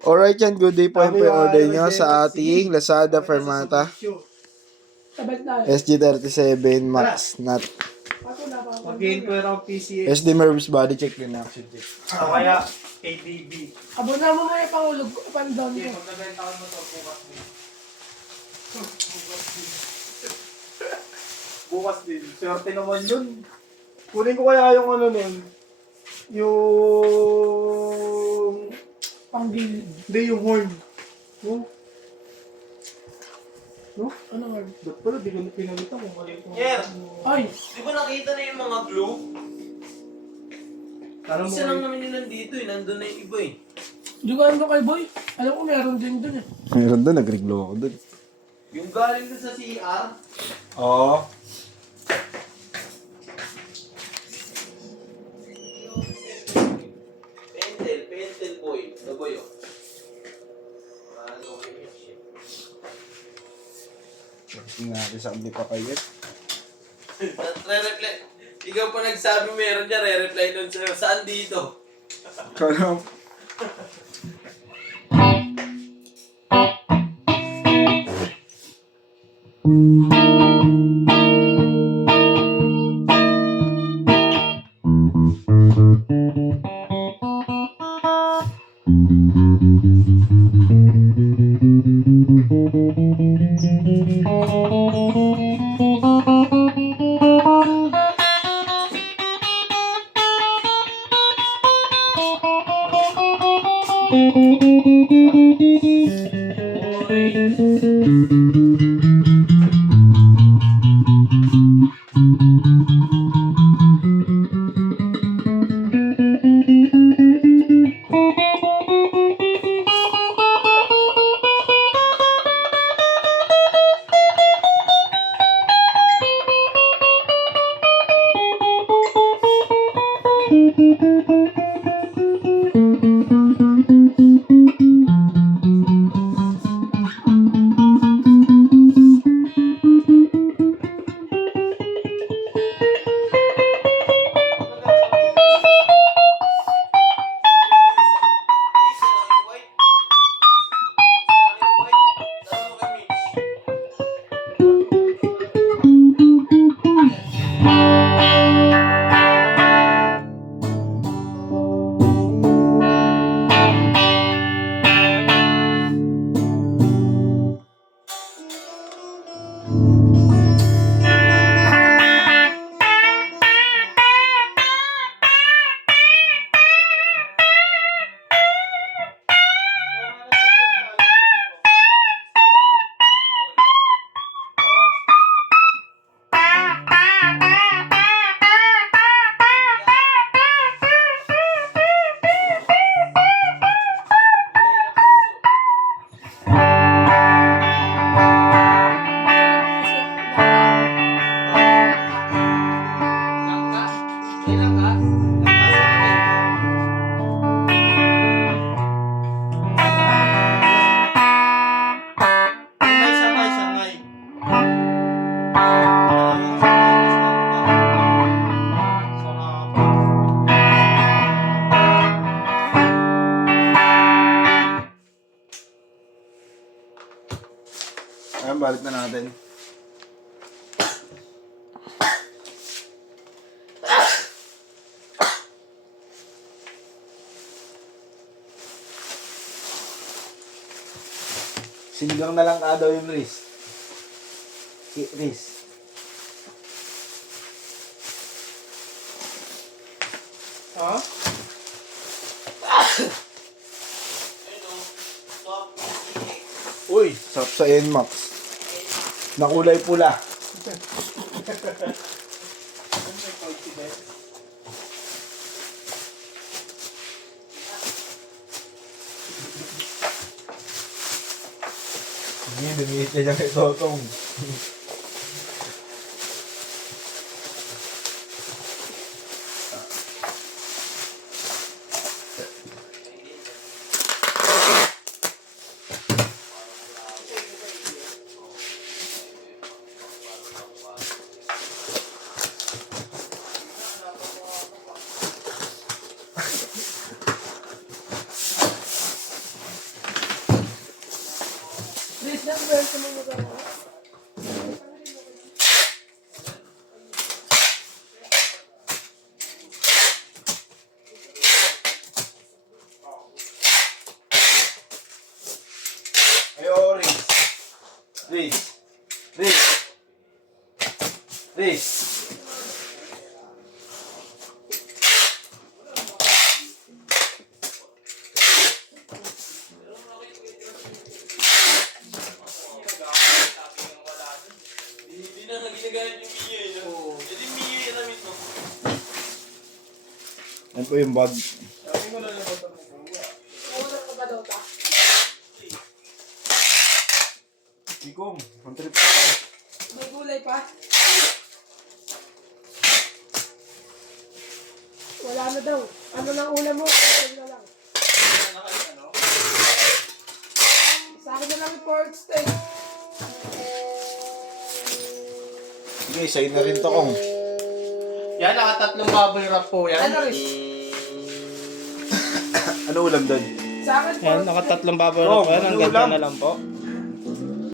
Alright yan, good day po yung pre-order nyo sa Sige. ating Lazada Fermata Sabay tayo. SG37 Max Nut. Ako na pa. Mag-inquire ako PCX. SD Mervis body check din action check. O kaya ADB. Abo na mo mga pangulog. Pandon Sige, ko. magbebentahan mo to bukas din. Bukas din. Swerte naman yun. Kunin ko kaya yung ano nun. Yung... Panggil. Hindi, yung horn. No? No? Ano nga? Ba't pala, di ko pinalitan kung mali ko. Yeah. Ay! Di ba nakita na yung mga glue? Sana mo Isa lang kayo. naman yun nandito eh. Nandun na yung iba eh. Dugaan mo kay Boy. Alam ko meron din dun eh. Meron doon, nag-reglow ako doon. Yung galing dun sa CR. Oo. Pentel boy. The boy oh. Ano kayo shit. Tingnan natin sa hindi pa kayo. Re-reply. Ikaw pa nagsabi meron dyan. Re-reply nun sa'yo. Saan dito? Kaya Isa lang yung white. Isa lang yung white. Tanong mo kay Mitch. Langka. May langka. Langka sa amin. Sangay, sangay, sangay. Ayan, balik na natin. Sinigang na lang ka daw yung Riz. Riz. Ha? Ayun oh. Soft PCX. Uy, sarap sa NMAX. Na kulay pula. Hindi, dumihit niya kay Totong. kwento mo maganda. Ayo, Riz. Riz. Riz. Riz. Hindi na ginagamit yung Mio eh. No? Hindi Mio yun na mismo. Yan po yung bag. Sabi mo na lang ito mo. Wala ka ba daw ta? Ikom, ang trip ko. May gulay pa? Wala na daw. Ano lang ulam mo? Ano na lang. Sa akin na lang yung pork steak. Sige, sa'yo na rin to, Kong. Yan, nakatatlong bubble wrap po yan. Ano rin? Ano ulam doon? Sa akin Yan, pork nakatatlong bubble Oh, wrap po yan. Ang ano ganda ulam? na lang po.